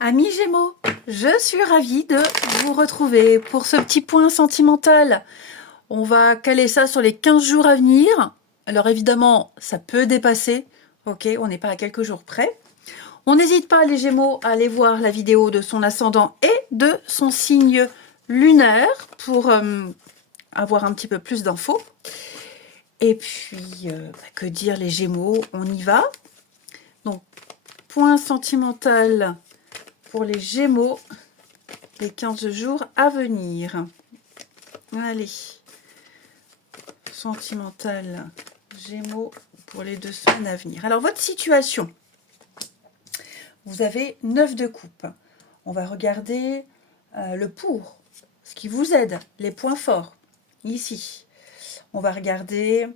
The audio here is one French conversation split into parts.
Amis Gémeaux, je suis ravie de vous retrouver pour ce petit point sentimental. On va caler ça sur les 15 jours à venir. Alors évidemment, ça peut dépasser. Ok, on n'est pas à quelques jours près. On n'hésite pas, les Gémeaux, à aller voir la vidéo de son ascendant et de son signe lunaire pour avoir un petit peu plus d'infos. Et puis, que dire les Gémeaux, on y va. Donc, point sentimental pour les Gémeaux, les 15 jours à venir. Allez, sentimental Gémeaux pour les 2 semaines à venir. Alors, votre situation, vous avez 9 de coupe. On va regarder le pour, ce qui vous aide, les points forts, ici. On va regarder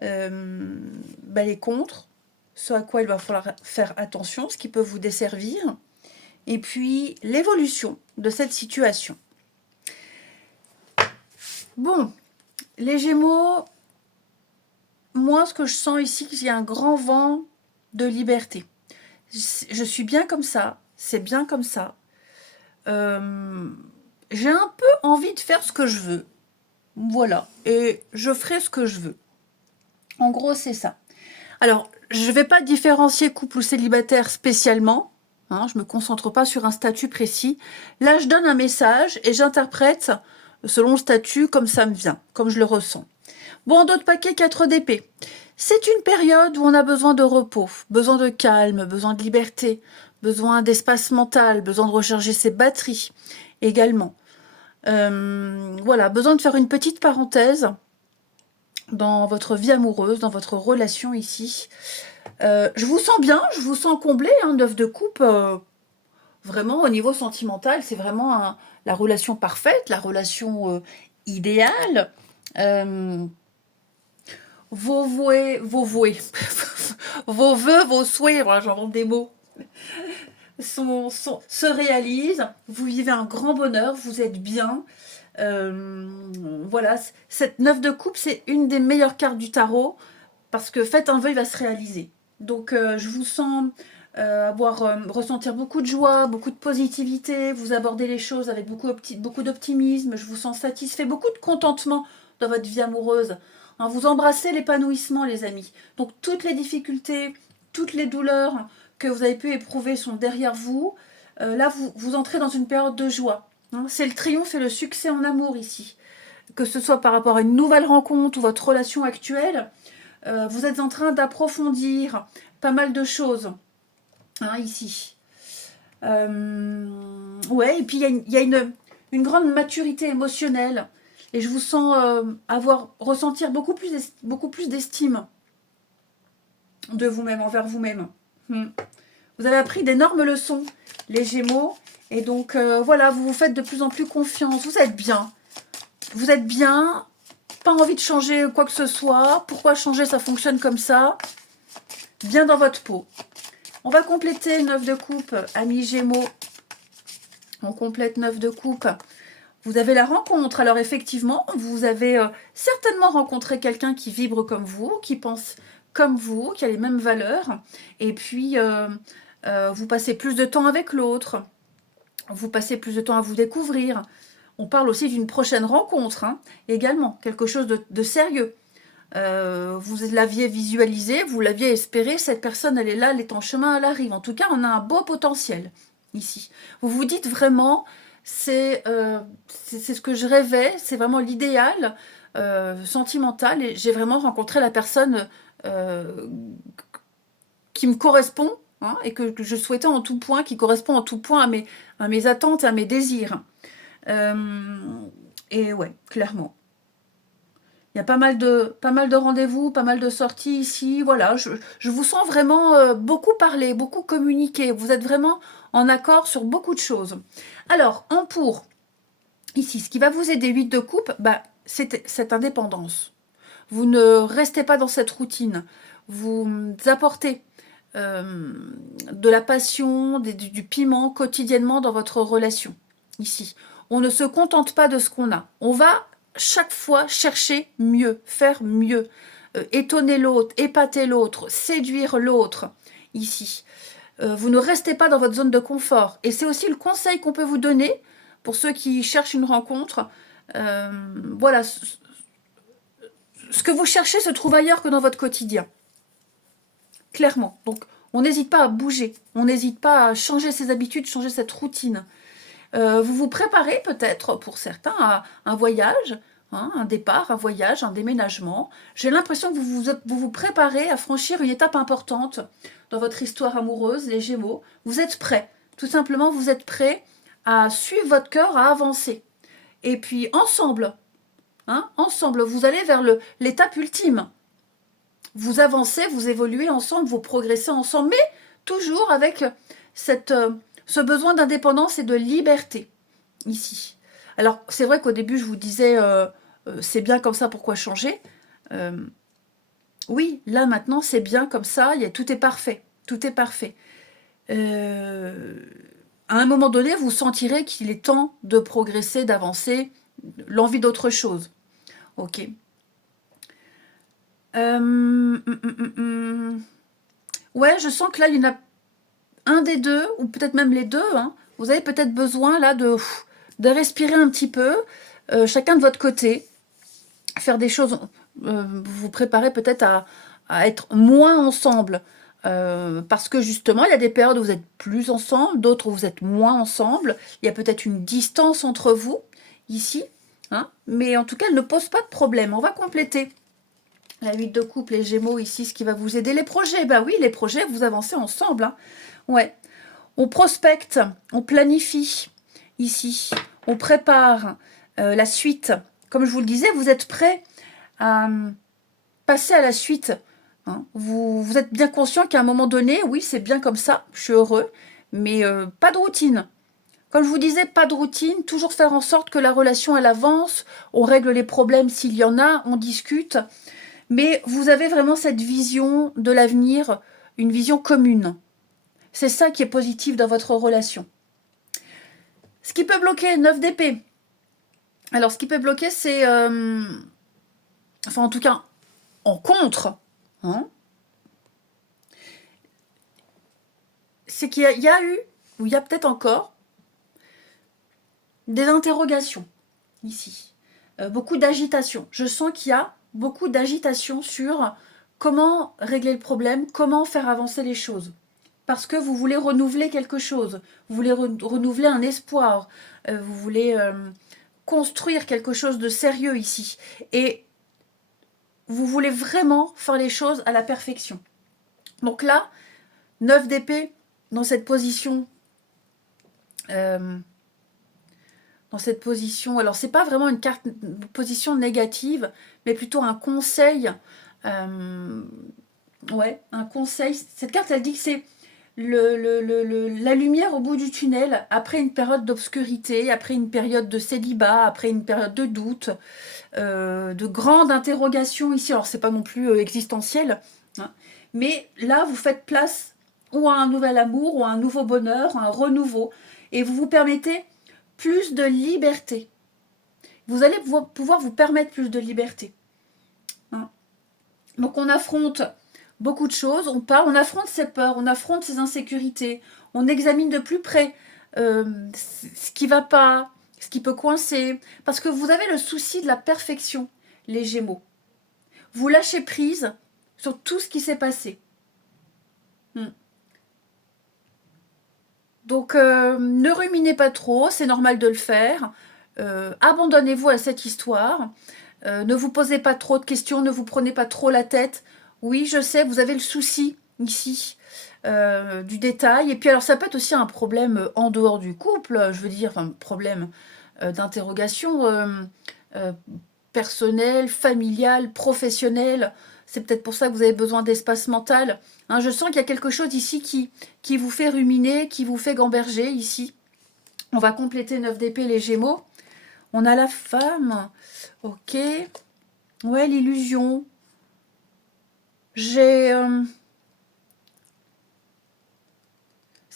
les contre, ce à quoi il va falloir faire attention, ce qui peut vous desservir. Et puis, l'évolution de cette situation. Bon, les Gémeaux, moi, ce que je sens ici, c'est qu'il y a un grand vent de liberté. Je suis bien comme ça, c'est bien comme ça. J'ai un peu envie de faire ce que je veux. Voilà, et je ferai ce que je veux. En gros, c'est ça. Alors, je ne vais pas différencier couple ou célibataire spécialement. Hein, je ne me concentre pas sur un statut précis. Là, je donne un message et j'interprète selon le statut comme ça me vient, comme je le ressens. Bon, d'autres paquets 4 d'épée. C'est une période où on a besoin de repos, besoin de calme, besoin de liberté, besoin d'espace mental, besoin de recharger ses batteries également. Voilà, besoin de faire une petite parenthèse dans votre vie amoureuse, dans votre relation ici. Je vous sens bien, je vous sens comblé, 9 de coupe. Vraiment, au niveau sentimental, c'est vraiment la relation parfaite, la relation idéale. Vos voués, vos voués, vos vœux, vos souhaits, voilà, j'invente des mots, se réalisent. Vous vivez un grand bonheur, vous êtes bien. Voilà, cette 9 de coupe, c'est une des meilleures cartes du tarot parce que faites un vœu, il va se réaliser. Donc, je vous sens ressentir beaucoup de joie, beaucoup de positivité. Vous abordez les choses avec beaucoup d'optimisme. Je vous sens satisfait, beaucoup de contentement dans votre vie amoureuse. Hein, vous embrassez l'épanouissement, les amis. Donc, toutes les difficultés, toutes les douleurs que vous avez pu éprouver sont derrière vous. Là, vous entrez dans une période de joie. Hein, c'est le triomphe et le succès en amour ici. Que ce soit par rapport à une nouvelle rencontre ou votre relation actuelle, vous êtes en train d'approfondir pas mal de choses. Hein, ici. Ouais, et puis il y a une grande maturité émotionnelle. Et je vous sens ressentir beaucoup plus d'estime de vous-même, envers vous-même. Vous avez appris d'énormes leçons, les Gémeaux. Et donc, voilà, vous vous faites de plus en plus confiance. Vous êtes bien. Vous êtes bien. Pas envie de changer quoi que ce soit. Pourquoi changer? Ça fonctionne comme ça. Bien dans votre peau. On va compléter 9 de coupe, amis Gémeaux. On complète 9 de coupe. Vous avez la rencontre. Alors effectivement, vous avez certainement rencontré quelqu'un qui vibre comme vous, qui pense comme vous, qui a les mêmes valeurs. Et puis, vous passez plus de temps avec l'autre. Vous passez plus de temps à vous découvrir. On parle aussi d'une prochaine rencontre, également, quelque chose de sérieux. Vous l'aviez visualisé, vous l'aviez espéré, cette personne, elle est là, elle est en chemin, elle arrive. En tout cas, on a un beau potentiel ici. Vous vous dites vraiment, c'est ce que je rêvais, c'est vraiment l'idéal sentimental, et j'ai vraiment rencontré la personne qui me correspond, et que je souhaitais en tout point, qui correspond en tout point à mes attentes, à mes désirs. Et ouais, clairement. Il y a pas mal de rendez-vous, pas mal de sorties ici. Voilà, je vous sens vraiment beaucoup parler, beaucoup communiquer. Vous êtes vraiment en accord sur beaucoup de choses. Alors, en pour, ici, ce qui va vous aider, 8 de coupe, c'est cette indépendance. Vous ne restez pas dans cette routine. Vous apportez de la passion, du piment quotidiennement dans votre relation. Ici, on ne se contente pas de ce qu'on a. On va chaque fois chercher mieux, faire mieux, étonner l'autre, épater l'autre, séduire l'autre. Ici, vous ne restez pas dans votre zone de confort. Et c'est aussi le conseil qu'on peut vous donner pour ceux qui cherchent une rencontre. Voilà, ce que vous cherchez se trouve ailleurs que dans votre quotidien. Clairement. Donc, on n'hésite pas à bouger. On n'hésite pas à changer ses habitudes, changer cette routine. Vous vous préparez peut-être, pour certains, à un voyage, hein, un départ, un voyage, un déménagement. J'ai l'impression que vous préparez à franchir une étape importante dans votre histoire amoureuse, les Gémeaux. Vous êtes prêts. Tout simplement, vous êtes prêts à suivre votre cœur, à avancer. Et puis, ensemble, vous allez vers l'étape ultime. Vous avancez, vous évoluez ensemble, vous progressez ensemble, mais toujours avec ce besoin d'indépendance et de liberté, ici. Alors, c'est vrai qu'au début, je vous disais, c'est bien comme ça, pourquoi changer? Oui, là, maintenant, c'est bien comme ça, tout est parfait. Tout est parfait. À un moment donné, vous sentirez qu'il est temps de progresser, d'avancer, l'envie d'autre chose. Ok. Ouais, je sens que là, il y en a un des deux, ou peut-être même les deux, hein. Vous avez peut-être besoin là de respirer un petit peu, chacun de votre côté, faire des choses, vous vous préparez peut-être à être moins ensemble, parce que justement, il y a des périodes où vous êtes plus ensemble, d'autres où vous êtes moins ensemble, il y a peut-être une distance entre vous, ici, hein, mais en tout cas, elle ne pose pas de problème. On va compléter la 8 de coupe, les Gémeaux, ici, ce qui va vous aider. Les projets, bah oui, les projets, vous avancez ensemble, hein. Ouais. On prospecte, on planifie, ici. On prépare la suite. Comme je vous le disais, vous êtes prêts à passer à la suite. Hein. Vous êtes bien conscient qu'à un moment donné, oui, c'est bien comme ça, je suis heureux, mais pas de routine. Comme je vous disais, pas de routine, toujours faire en sorte que la relation, elle avance, on règle les problèmes s'il y en a, on discute. Mais vous avez vraiment cette vision de l'avenir, une vision commune. C'est ça qui est positif dans votre relation. Ce qui peut bloquer, 9 d'épée. Alors, ce qui peut bloquer, c'est... enfin, en tout cas, en contre, hein, c'est qu'il y a eu, ou il y a peut-être encore, des interrogations, ici. Beaucoup d'agitation. Je sens qu'il y a beaucoup d'agitation sur comment régler le problème, comment faire avancer les choses. Parce que vous voulez renouveler quelque chose, vous voulez renouveler un espoir, vous voulez construire quelque chose de sérieux ici. Et vous voulez vraiment faire les choses à la perfection. Donc là, 9 d'épée dans cette position... alors c'est pas vraiment une position négative, mais plutôt un conseil. Ouais, un conseil. Cette carte, elle dit que c'est la lumière au bout du tunnel, après une période d'obscurité, après une période de célibat, après une période de doute, de grande interrogation ici. Alors, c'est pas non plus existentiel, hein, mais là, vous faites place ou à un nouvel amour, ou à un nouveau bonheur, un renouveau, et vous vous permettez plus de liberté. Vous allez pouvoir vous permettre plus de liberté. Hein. Donc, on affronte beaucoup de choses, on affronte ses peurs, on affronte ses insécurités, on examine de plus près ce qui va pas, ce qui peut coincer, parce que vous avez le souci de la perfection, les Gémeaux. Vous lâchez prise sur tout ce qui s'est passé. Donc, ne ruminez pas trop, c'est normal de le faire. Abandonnez-vous à cette histoire. Ne vous posez pas trop de questions, ne vous prenez pas trop la tête. Oui, je sais, vous avez le souci ici du détail. Et puis alors, ça peut être aussi un problème en dehors du couple, je veux dire, un problème d'interrogation personnelle, familiale, professionnelle. C'est peut-être pour ça que vous avez besoin d'espace mental. Hein, je sens qu'il y a quelque chose ici qui vous fait ruminer, qui vous fait gamberger ici. On va compléter 9 d'épée, les Gémeaux. On a la femme. Ok. Ouais, l'illusion. C'est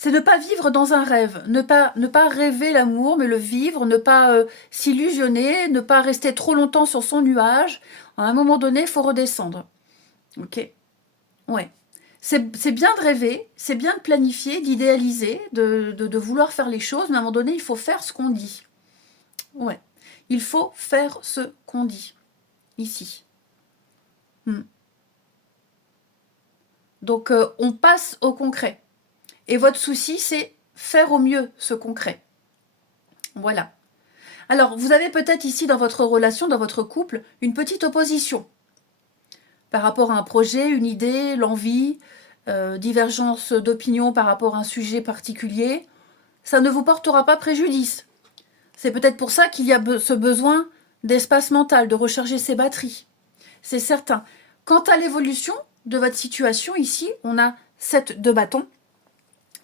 ne pas vivre dans un rêve, ne pas rêver l'amour, mais le vivre, ne pas s'illusionner, ne pas rester trop longtemps sur son nuage. À un moment donné, il faut redescendre. Ok. Ouais. C'est bien de rêver, c'est bien de planifier, d'idéaliser, de vouloir faire les choses, mais à un moment donné, il faut faire ce qu'on dit. Ouais, il faut faire ce qu'on dit, ici. Donc, on passe au concret. Et votre souci, c'est faire au mieux ce concret. Voilà. Alors, vous avez peut-être ici dans votre relation, dans votre couple, une petite opposition par rapport à un projet, une idée, l'envie, divergence d'opinion par rapport à un sujet particulier. Ça ne vous portera pas préjudice. C'est peut-être pour ça qu'il y a ce besoin d'espace mental, de recharger ses batteries. C'est certain. Quant à l'évolution de votre situation, ici, on a 7 de bâton.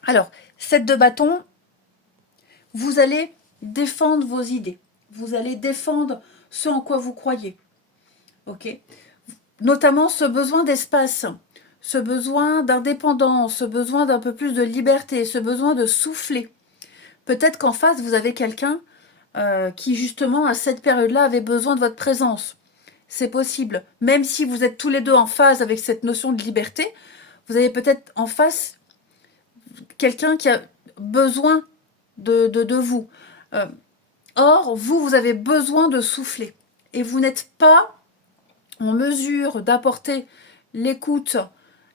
Alors, 7 de bâton, vous allez défendre vos idées. Vous allez défendre ce en quoi vous croyez. Ok ? Notamment ce besoin d'espace, ce besoin d'indépendance, ce besoin d'un peu plus de liberté, ce besoin de souffler. Peut-être qu'en face, vous avez quelqu'un qui, justement, à cette période-là, avait besoin de votre présence. C'est possible. Même si vous êtes tous les deux en phase avec cette notion de liberté, vous avez peut-être en face quelqu'un qui a besoin de vous. Or, vous avez besoin de souffler. Et vous n'êtes pas en mesure d'apporter l'écoute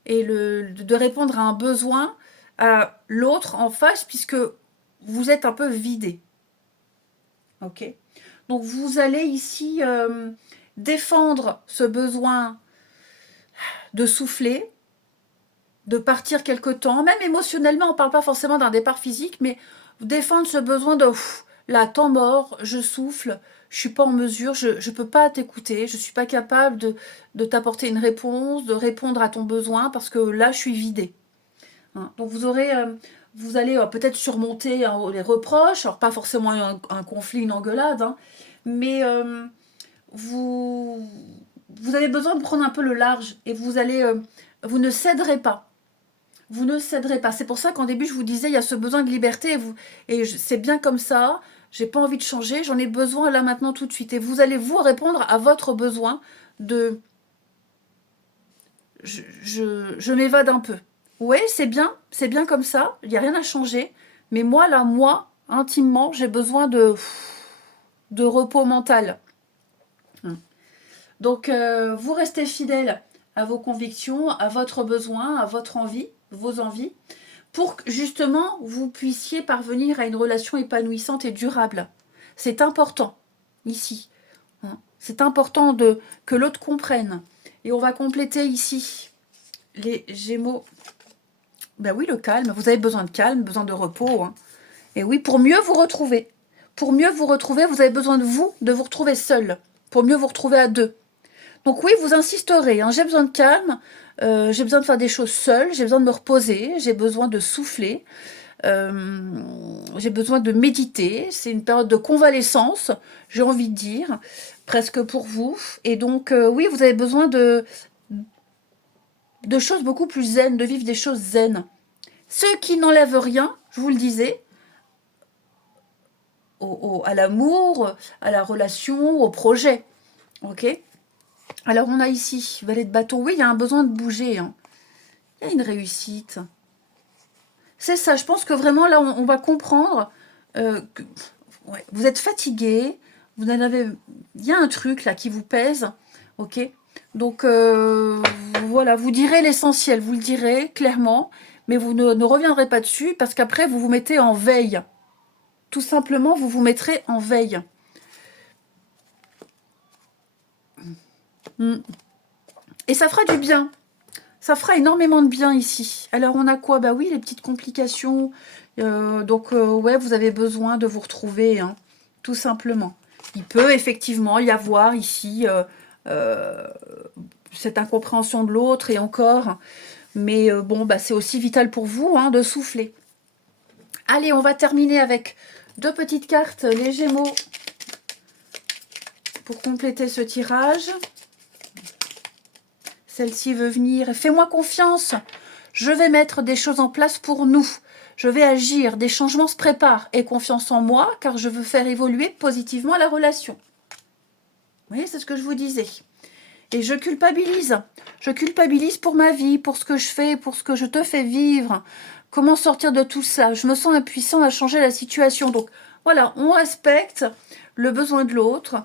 et de répondre à un besoin à l'autre en face, puisque vous êtes un peu vidé. Ok ? Donc, vous allez ici défendre ce besoin de souffler, de partir quelque temps, même émotionnellement, on ne parle pas forcément d'un départ physique, mais défendre ce besoin de là, temps mort, je souffle, je suis pas en mesure, je ne peux pas t'écouter, je suis pas capable de t'apporter une réponse, de répondre à ton besoin, parce que là, je suis vidée. Hein. Donc vous allez peut-être surmonter les reproches, alors pas forcément un conflit, une engueulade, hein, mais vous avez besoin de prendre un peu le large, et vous ne céderez pas. Vous ne céderez pas. C'est pour ça qu'en début, je vous disais, il y a ce besoin de liberté. C'est bien comme ça. J'ai pas envie de changer. J'en ai besoin là, maintenant, tout de suite. Et vous allez vous répondre à votre besoin de... Je m'évade un peu. Oui, c'est bien comme ça. Il n'y a rien à changer. Mais moi, là, intimement, j'ai besoin de repos mental. Donc, vous restez fidèle à vos convictions, à votre besoin, à votre envie, vos envies, pour que justement vous puissiez parvenir à une relation épanouissante et durable. C'est important, ici. C'est important que l'autre comprenne. Et on va compléter ici les Gémeaux. Ben oui, le calme. Vous avez besoin de calme, besoin de repos. Hein. Et oui, pour mieux vous retrouver. Pour mieux vous retrouver, vous avez besoin de vous retrouver seul. Pour mieux vous retrouver à deux. Donc oui, vous insisterez, hein, j'ai besoin de calme, j'ai besoin de faire des choses seule, j'ai besoin de me reposer, j'ai besoin de souffler, j'ai besoin de méditer, c'est une période de convalescence, j'ai envie de dire, presque pour vous. Et donc oui, vous avez besoin de choses beaucoup plus zen, de vivre des choses zen. Ce qui n'enlève rien, je vous le disais, à l'amour, à la relation, au projet. Ok ? Alors, on a ici, valet de bâton. Oui, il y a un besoin de bouger. Hein. Il y a une réussite. C'est ça, je pense que vraiment, là, on va comprendre que vous êtes fatigué. Vous en avez... Il y a un truc, là, qui vous pèse. Ok ? Donc, voilà, vous direz l'essentiel. Vous le direz clairement. Mais vous ne reviendrez pas dessus parce qu'après, vous vous mettez en veille. Tout simplement, vous vous mettrez en veille. Et ça fera du bien. Ça fera énormément de bien ici. Alors, on a quoi? Bah oui, les petites complications. Ouais, vous avez besoin de vous retrouver, hein, tout simplement. Il peut effectivement y avoir ici cette incompréhension de l'autre et encore. Mais bon, bah, c'est aussi vital pour vous hein, de souffler. Allez, on va terminer avec 2 petites cartes, les Gémeaux, pour compléter ce tirage. Celle-ci veut venir. Fais-moi confiance. Je vais mettre des choses en place pour nous. Je vais agir. Des changements se préparent. Aie confiance en moi, car je veux faire évoluer positivement la relation. Vous voyez, c'est ce que je vous disais. Et je culpabilise. Je culpabilise pour ma vie, pour ce que je fais, pour ce que je te fais vivre. Comment sortir de tout ça? Je me sens impuissant à changer la situation. Donc voilà, on respecte le besoin de l'autre.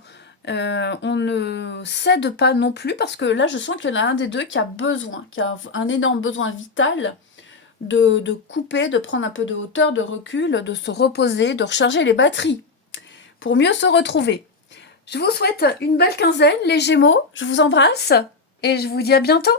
On ne cède pas non plus parce que là, je sens qu'il y en a un des deux qui a besoin, qui a un énorme besoin vital de couper, de prendre un peu de hauteur, de recul, de se reposer, de recharger les batteries pour mieux se retrouver. Je vous souhaite une belle quinzaine, les Gémeaux. Je vous embrasse et je vous dis à bientôt.